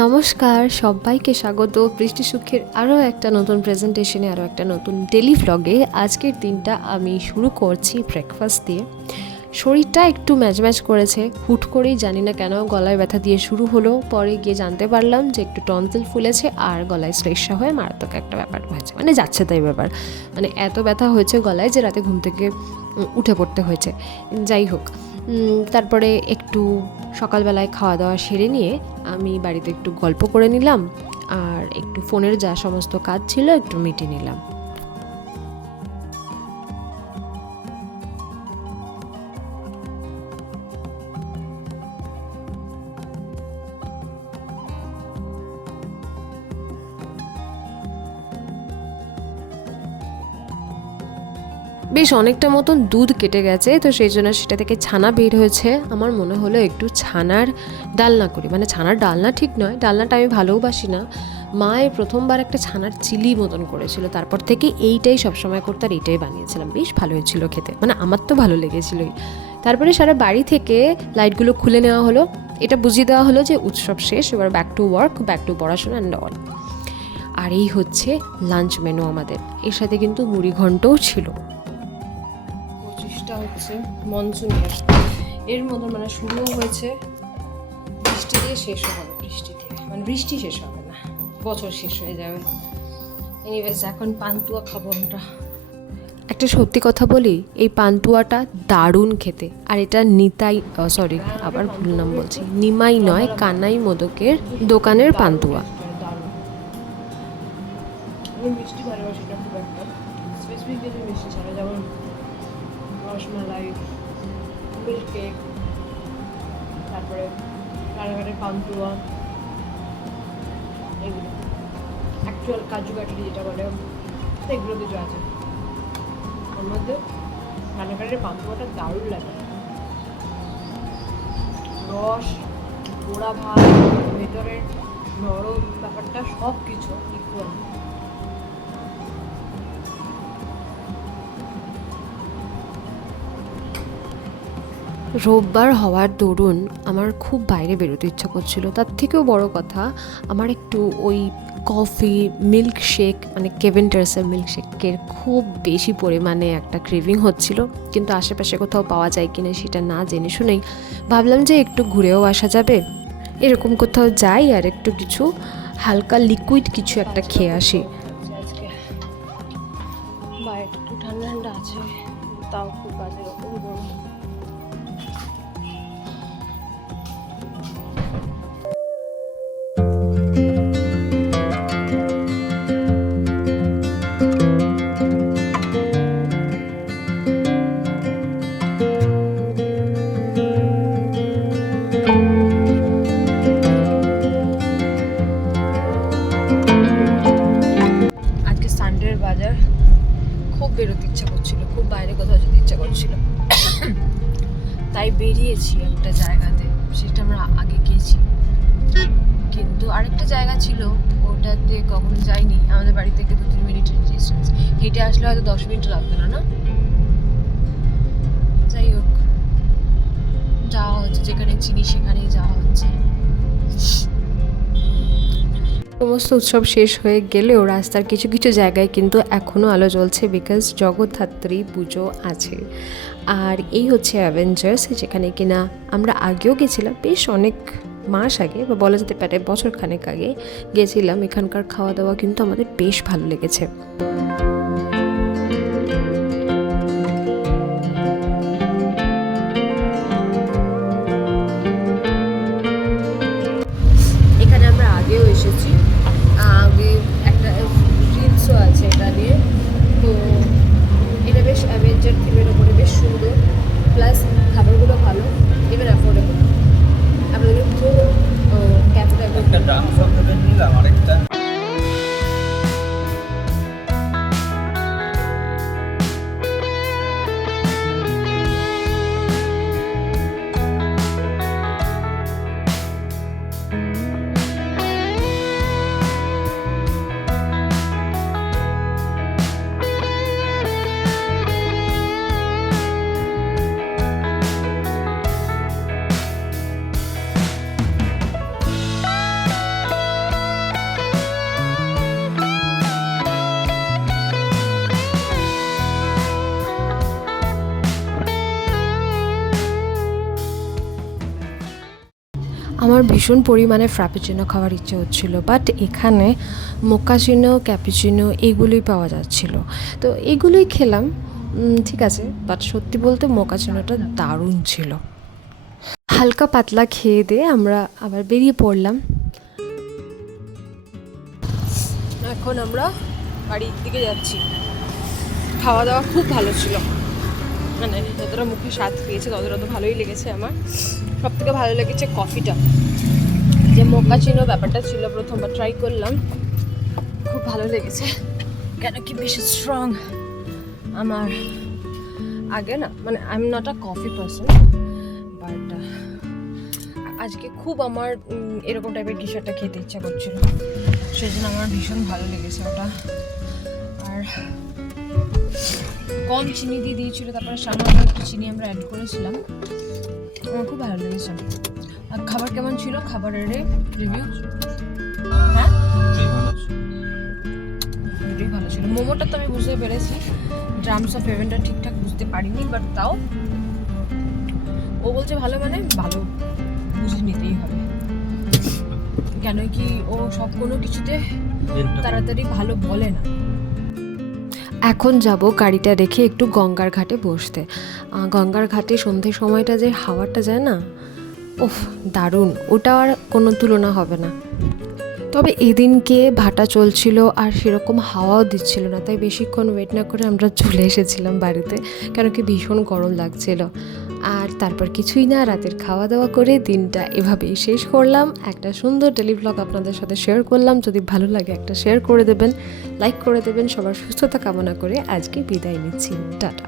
নমস্কার, সবাইকে স্বাগত বৃষ্টি সুখের আরও একটা নতুন প্রেজেন্টেশনে, আরও একটা নতুন ডেলি ভ্লগে। আজকের দিনটা আমি শুরু করছি ব্রেকফাস্ট দিয়ে। শরীরটা একটু ম্যাচ করেছে, হুট করেই জানি না কেন গলায় ব্যথা দিয়ে শুরু হলো। পরে গিয়ে জানতে পারলাম যে একটু টনসিল ফুলেছে আর গলায় শ্লেষ্মা হয়ে মারাত্মক একটা ব্যাপার হয়েছে, মানে যাচ্ছে তাই ব্যাপার। মানে এত ব্যথা হয়েছে গলায় যে রাতে ঘুম থেকে উঠে পড়তে হয়েছে। যাই হোক, তারপরে একটু সকালবেলায় খাওয়া দাওয়া সেরে নিয়ে আমি বাড়িতে একটু গল্প করে নিলাম আর একটু ফোনের যা সমস্ত কাজ ছিল একটু মিটিয়ে নিলাম। বেশ অনেকটা মতন দুধ কেটে গেছে, তো সেই জন্য সেটা থেকে ছানা বের হয়েছে। আমার মনে হলো একটু ছানার ডালনা করি, মানে ছানার ডালনা ঠিক নয়, ডালনাটা আমি ভালোবাসি না। মায়ের প্রথমবার একটা ছানার চিলি মতন করেছিল, তারপর থেকে এইটাই সবসময় করতে আর এইটাই বানিয়েছিলাম। বেশ ভালো হয়েছিল খেতে, মানে আমার তো ভালো লেগেছিলোই। তারপরে সারা বাড়ি থেকে লাইটগুলো খুলে নেওয়া হলো, এটা বুঝিয়ে দেওয়া হলো যে উৎসব শেষ, এবার back to work, back to পড়াশোনা অ্যান্ড অল। আর এই হচ্ছে লাঞ্চ মেনু আমাদের, এর সাথে কিন্তু মুড়ি ঘন্টও ছিল। হচ্ছে মনসুনের এর মধ্যে, মানে শুরুও হয়েছে বৃষ্টি দিয়ে, শেষও হবে বৃষ্টি দিয়ে, মানে বৃষ্টি শেষ হবে না, বছর শেষ হয়ে যাবে। এনিওয়েজ এখন পান্তুয়া খাবো আমরা। একটা সত্যি কথা বলি, এই পান্তুয়াটা দারুণ খেতে। আর এটা আবার ভুল নাম বলছি, নিমাই নয়, কানাই মোদকের দোকানের পান্তুয়া। মিষ্টি ভালোবাসি না খুব একটা, স্পেসিফিক্যালি মিষ্টি ছাড়া, যেমন রসমালাই, মিল্ক কেক, তারপরে রানাঘাটের পান্তুয়া, এগুলো অ্যাকচুয়াল কাজু কাটলি যেটা বলে, এগুলো কিছু আছে। ওর মধ্যে রানাঘাটের পান্তুয়াটা দারুণ লাগে, রস, পোড়া ভাত, ভেতরের নরম ব্যাপারটা, সব কিছু ইকুয়াল। রোববার হওয়ার দরুন আমার খুব বাইরে বেরোতে ইচ্ছা করছিল। তার থেকেও বড় কথা, আমার একটু ওই কফি, মিল্কশেক, মানে কেভিন টেরেসের মিল্কশেকের খুব বেশি পরিমাণে একটা ক্রেভিং হচ্ছিল, কিন্তু আশেপাশে কোথাও পাওয়া যায় কিনা সেটা না জেনে শুনেই ভাবলাম যে একটু ঘুরেও আসা যাবে, এরকম কোথাও যাই আর একটু কিছু হালকা লিকুইড কিছু একটা খেয়ে আসি। বাইরে একটু ঠান্ডা ঠান্ডা আছে, তাও খুব বাজে রকম গরম। বাজার খুব বেরোতে ইচ্ছা করছিল, খুব বাইরে কোথাও যেতে ইচ্ছা করছিল, তাই বেরিয়েছি একটা জায়গাতে, সেটা আমরা আগে গিয়েছি। কিন্তু আরেকটা জায়গা ছিল, ওটাতে কখনো যাইনি, আমাদের বাড়ি থেকে 2-3 মিনিটের ডিস্টেন্স, হেঁটে আসলে হয়তো 10 মিনিট লাগবে না। যাই হোক, যাওয়া হচ্ছে, যেখানে চিনি সেখানেই যাওয়া হচ্ছে। সমস্ত উৎসব শেষ হয়ে গেলেও রাস্তার কিছু কিছু জায়গায় কিন্তু এখনও আলো জ্বলছে, বিকজ জগদ্ধাত্রী পুজো আছে। আর এই হচ্ছে অ্যাভেঞ্জার্স, যেখানে কিনা আমরা আগেও গেছিলাম, বেশ অনেক মাস আগে, বা বলা যেতে পারে বছর খানেক আগে গেছিলাম। এখানকার খাওয়া দাওয়া কিন্তু আমাদের বেশ ভালো লেগেছে। এখানে আমরা আগেও এসেছি, আগে একটা রিলসও আছে এটা নিয়ে, তো এটা বেশ অ্যাভেঞ্জার থিমের ওপরে বেশ সুন্দর, প্লাস খাবারগুলো ভালো, এবার অ্যাফোর্ডেবল। আপনাদের পুরো ক্যাফেটা আমার ভীষণ পরিমাণে ফ্রাপেচিনো খাওয়ার ইচ্ছে হচ্ছিল, বাট এখানে মোকাচিনো, ক্যাপুচিনো এগুলোই পাওয়া যাচ্ছিল, তো এগুলোই খেলাম। ঠিক আছে, বাট সত্যি বলতে মোকাচিনোটা দারুণ ছিল। হালকা পাতলা খেয়ে দিয়ে আমরা আবার বেরিয়ে পড়লাম। এখন আমরা বাড়ির দিকে যাচ্ছি। খাওয়া দাওয়া খুব ভালো ছিল, মানে যতটা মুখে স্বাদ পেয়েছে ততটা তো ভালোই লেগেছে। আমার সব থেকে ভালো লেগেছে কফিটা, যে মোকাচিনো ব্যাপারটা ছিল, প্রথমবার ট্রাই করলাম, খুব ভালো লেগেছে। কেন কি বেশি স্ট্রং। আমার আগে না, মানে I am not a coffee person, but আজকে খুব আমার এরকম টাইপের কিছু একটা খেতে ইচ্ছা করছিল, সেই জন্য আমার ভীষণ ভালো লেগেছে ওটা। আর কম চিনি দিয়ে দিয়েছিল, তারপরে সামান্য একটু চিনি আমরা অ্যাড করেছিলাম। আমার খুব ভালো লেগেছে। আর খাবার কেমন ছিল, খাবারের রিভিউ? হ্যাঁ, দুটোই ভালো ছিল। মোমোটা তো আমি বুঝতে পেরেছি, ড্রামস অফ হেভেনটা ঠিকঠাক বুঝতে পারিনি, বাট তাও ও বলছে ভালো, মানে ভালো বুঝে নিতেই হবে। কেন কি ও সব কোনো কিছুতে তাড়াতাড়ি ভালো বলে না। এখন যাব গাড়িটা রেখে একটু গঙ্গার ঘাটে বসতে। গঙ্গার ঘাটে সন্ধ্যের সময়টা যে হাওয়াটা যায় না, ওফ দারুণ, ওটা আর কোনো তুলনা হবে না। তবে এদিনকে ভাটা চলছিল আর সেরকম হাওয়াও দিচ্ছিল না, তাই বেশিক্ষণ ওয়েট না করে আমরা চলে এসেছিলাম বাড়িতে, কেন কি ভীষণ গরম লাগছিল। আর তারপর কিছুই না, রাতের খাওয়া দাওয়া করে দিনটা এভাবেই শেষ করলাম। একটা সুন্দর ডেলি ব্লগ আপনাদের সাথে শেয়ার করলাম। যদি ভালো লাগে একটা শেয়ার করে দেবেন, লাইক করে দেবেন। সবার সুস্থতা কামনা করে আজকে বিদায় নিচ্ছি, টাটা।